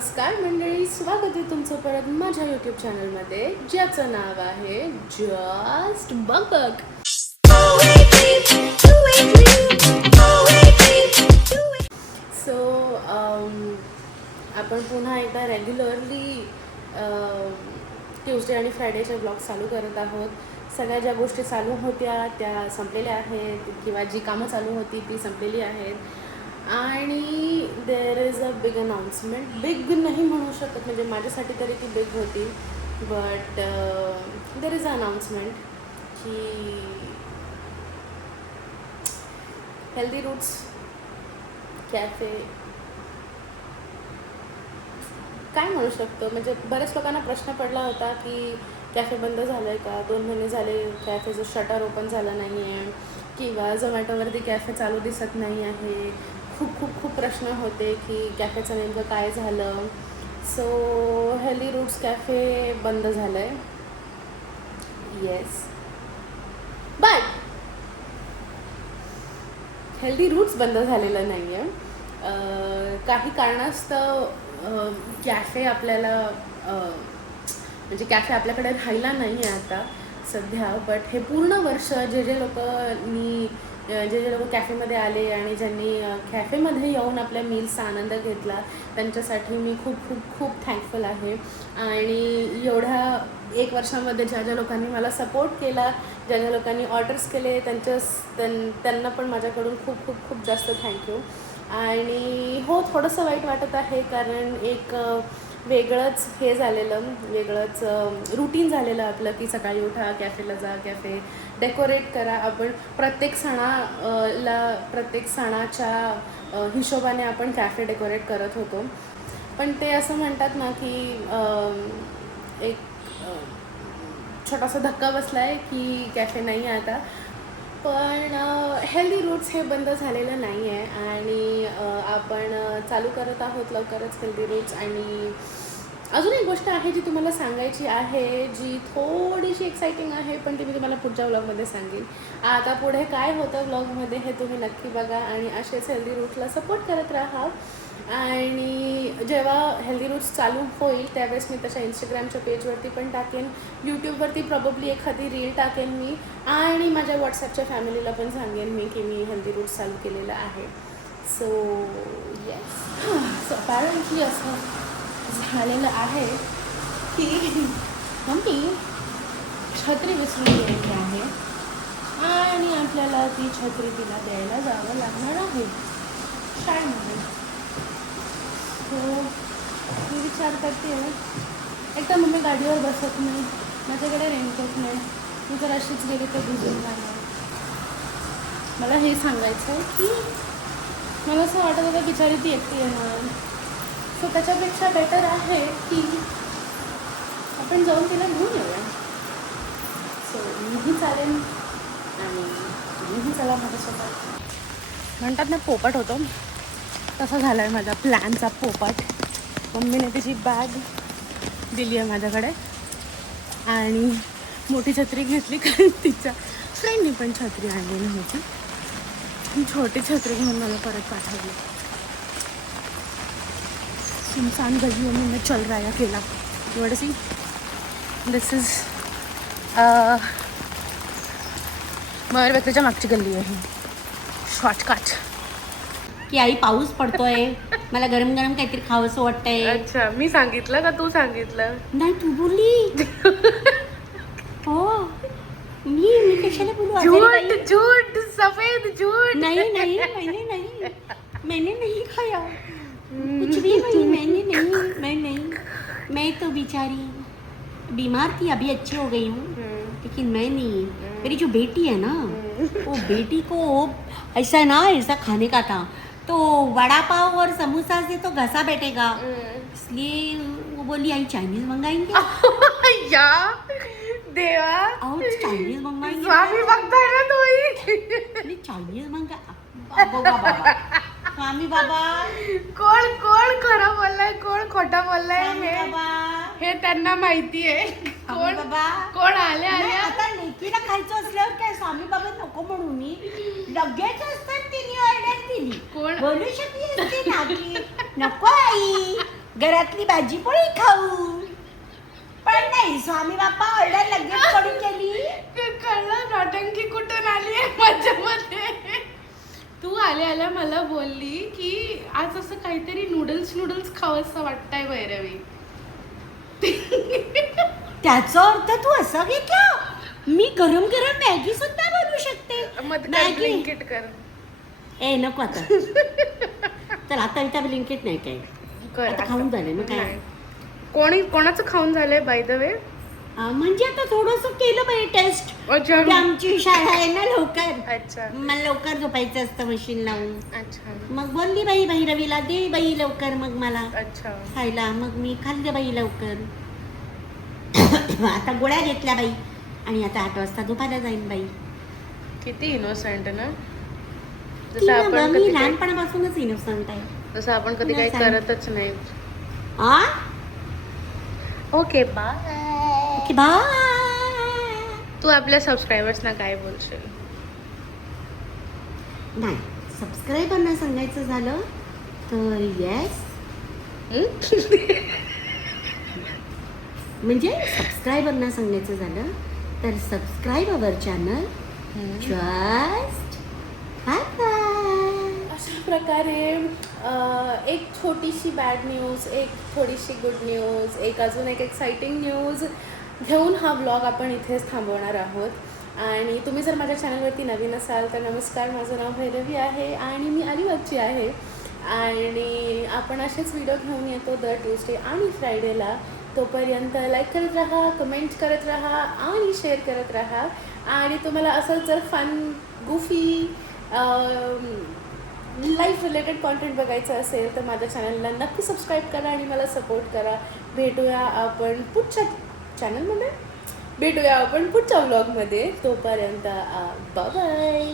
नमस्कार मंडळी, स्वागत आहे तुमचं परत माझ्या यूट्यूब चॅनलमध्ये, ज्याचं नाव आहे जस्ट बक. सो आपण पुन्हा एकदा रेग्युलरली ट्यूसडे आणि फ्रायडेचे ब्लॉग चालू करत आहोत. सगळ्या ज्या गोष्टी चालू होत्या त्या संपलेल्या आहेत किंवा जी कामं चालू होती ती संपलेली आहेत. आणि there is a big announcement. Big नाही म्हणू शकत, म्हणजे माझ्यासाठी तरी ती बिग होती, but there is a announcement की हेल्दी रूट्स कॅफे काय म्हणू शकतो. म्हणजे बऱ्याच लोकांना प्रश्न पडला होता की कॅफे बंद झालं आहे का, 2 महिने झाले कॅफेचं शटर ओपन झालं नाही आहे, किंवा झोमॅटोवरती कॅफे चालू दिसत नाही आहे. खूप प्रश्न होते की कॅफेचं नेमकं काय झालं. सो हेल्दी रूट्स कॅफे बंद झालं आहे. येस, बट हेल्दी रूट्स बंद झालेलं नाही आहे. काही कारणास्तव कॅफे आपल्याला म्हणजे कॅफे आपल्याकडे राहिला नाही आहे आता सध्या. बट हे पूर्ण वर्ष जे लोकांनी जे लोक कॅफेमध्ये आले आणि ज्यांनी कॅफेमध्ये येऊन आपल्या मील्सचा आनंद घेतला त्यांच्यासाठी मी खूप थँकफुल आहे. आणि एवढ्या 1 वर्षामध्ये ज्या लोकांनी मला सपोर्ट केला, ज्या लोकांनी ऑर्डर्स केले त्यांना पण माझ्याकडून खूप जास्त थँक्यू. आणि हो, थोडंसं वाईट वाटत आहे कारण एक वेगळंच हे झालेलं, वेगळंच रुटीन झालेलं आपलं की सकाळी उठा, कॅफेला जा, कॅफे डेकोरेट करा. आपण प्रत्येक सणाच्या हिशोबाने आपण कॅफे डेकोरेट करत होतो. पण ते असं म्हणतात ना की एक छोटासा धक्का बसला आहे की कॅफे नाही आहे आता. पण हेल्दी रूट्स हे बंद झालेलं नाही आहे आणि आपण चालू करत आहोत लवकरच हेल्दी रूट्स. आणि अजून एक गोष्ट आहे जी तुम्हाला सांगायची आहे, जी थोडीशी एक्साइटिंग आहे, पण ती मी तुम्हाला पुढच्या व्लॉगमध्ये सांगेन. आता पुढे काय होतं व्लॉगमध्ये हे तुम्ही नक्की बघा आणि असेच हेल्दी रूट्सला सपोर्ट करत राहा. आणि जेव्हा हेल्दी रूट्स चालू होईल त्यावेळेस मी तशा इंस्टाग्रामच्या पेजवरती पण टाकेन, यूट्यूबवरती प्रॉब्ली एखादी रील टाकेन मी, आणि माझ्या व्हॉट्सॲपच्या फॅमिलीला पण सांगेन मी की मी हेल्दी रूट्स चालू केलेलं आहे. सो येस, सो अपॅरंटली असं झालेलं आहे की मम्मी छत्री विसरून गेलेली आहे आणि आपल्याला ती छत्री तिला द्यायला जावं लागणार आहे शाळेमध्ये. हो, मी विचार करते एकदा मम्मी गाडीवर बसत नाही, माझ्याकडे रेनकोट नाही, मी जर अशीच गेली तर भिजून जाणार. मला हे सांगायचं आहे की मला असं वाटत होतं बिचारी ती एकटी येणार. सो त्याच्यापेक्षा बेटर आहे की आपण जाऊन तिला घेऊन येऊया. सो मीही चालेन आणि तुम्हीही चला माझ्यासोबत. म्हणतात ना पोपट होतो, तसा झाला आहे माझा प्लॅनचा पोपट. मम्मीने तिची बॅग दिली आहे माझ्याकडे आणि मोठी छत्री घेतली कारण तिच्या फ्रेंडनी पण छत्री आणलेली होती. छोटी छत्री घेऊन मला परत पाठवली. सुनसान गलियों में मैं चल रहा अकेला. You see this is Mayur व्यक्तीच्या मागची गल्ली आहे, शॉर्टकट. की आई पाऊस पडतोय, मला गरम गरम काहीतरी खावंसं वाटतंय. अच्छा, मी सांगितलं का तू सांगितलं? नाही, तू बोलली. हो, मी कशाला बोलू? झूठ, सफेद झूठ. नहीं मैंने नहीं खाया कुछ भी. नहीं, मैं तो बेचारी बीमार थी, अभी अच्छी हो गई हूँ. लेकिन मैं नहीं, मेरी जो बेटी है ना, वो बेटी को ऐसा खाने का था, तो वड़ा पाव और समोसा से तो घसा बैठेगा, इसलिए वो बोली आई चाइनीज मंगाएंगे. या देवा, और चाइनीज मंगाएंगे. स्वामी बघताय ना तुम्ही. चाइनीज मंगा स्वामी बाबा. कोण खरं बोललाय, कोण खोटं बोललाय हे त्यांना माहिती आहे. कोण आले आता लेकीला खायचं असल्यावर काय स्वामी बाबा नको म्हणून मी लगेच असतात. तिने ऑर्डर दिली, कोण बोलू शकली असते ना की नको आई घरातली भाजी पोळी खाऊ. पण नाही, स्वामी बाप्पा ऑर्डर लगेच करून केली. कळलं नौटंकी कुठून आली आहे माझ्यामध्ये. तू आल्या मला बोलली की आज असं काहीतरी नूडल्स खावंसं वाटतंय भैरवी. त्याचा अर्थ तू असा घेतला? मी गरम गरम मॅगी सुद्धा बनवू शकते. मॅगी ब्लिंकिट कर. ए नको आता. तर आता ब्लिंकिट नाही काय कर आता खाऊन झाले मग काय. नाही. कोणाचं खाऊन झालंय बाय द वे? म्हणजे आता थोडस केलं पाहिजे टेस्ट. अच्छा. आमची शाळा आहे ना लवकर. अच्छा मला लवकर झोपायचं असतं मशीन लावून. अच्छा मग बोलली बाई भैरवीला दे बाई लवकर मग मला अच्छा. खायला. मग मी खाल्लं बाई लवकर. आता गोळ्या घेतल्या बाई आणि आता 8 वाजता झोपायला जाईन बाई. किती इनोसेंट ना. ती ना बा, मी लहानपणापासूनच इनोसंट आहे. जसं आपण कधी काही Innocent. करतच नाही. आ ओके बाय. Okay bye. तू आपल्या सबस्क्रायबर्सना काय बोलशील? नाही, सबस्क्राईबरना सांगायचं झालं तर येस, म्हणजे सबस्क्रायबरना सांगायचं झालं तर subscribe our channel. Just bye bye. अशा प्रकारे एक छोटीशी बॅड न्यूज, एक थोडीशी गुड न्यूज, अजून एक एक्साइटिंग न्यूज घेऊन हा ब्लॉग आपण इथेच थांबवणार आहोत. आणि तुम्ही जर माझ्या चॅनलवरती नवीन असाल तर नमस्कार, माझं नाव भैरवी आहे आणि मी अलिबागची आहे. आणि आपण असेच व्हिडिओ घेऊन येतो दर ट्यूसडे आणि फ्रायडेला. तोपर्यंत लाईक करत राहा, कमेंट करत राहा आणि शेअर करत राहा. आणि तुम्हाला असंच जर fun goofy life related content बघायचं असेल तर माझ्या चॅनलला नक्की सबस्क्राईब करा आणि मला सपोर्ट करा. भेटूया आपण पुढच्या चॅनलमध्ये, भेटूया आपण पुढच्या व्लॉगमध्ये. तोपर्यंत बाय बाय.